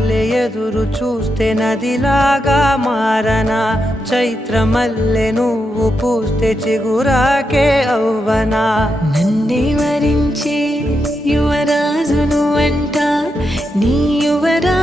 మల్లె ఎదురు చూస్తే నదిలాగా మారనా, చైత్ర మల్లె నువ్వు పూస్తే చిగురాకే అవ్వనా. నన్నే వరించే యువరాజును అంట నీ యువరా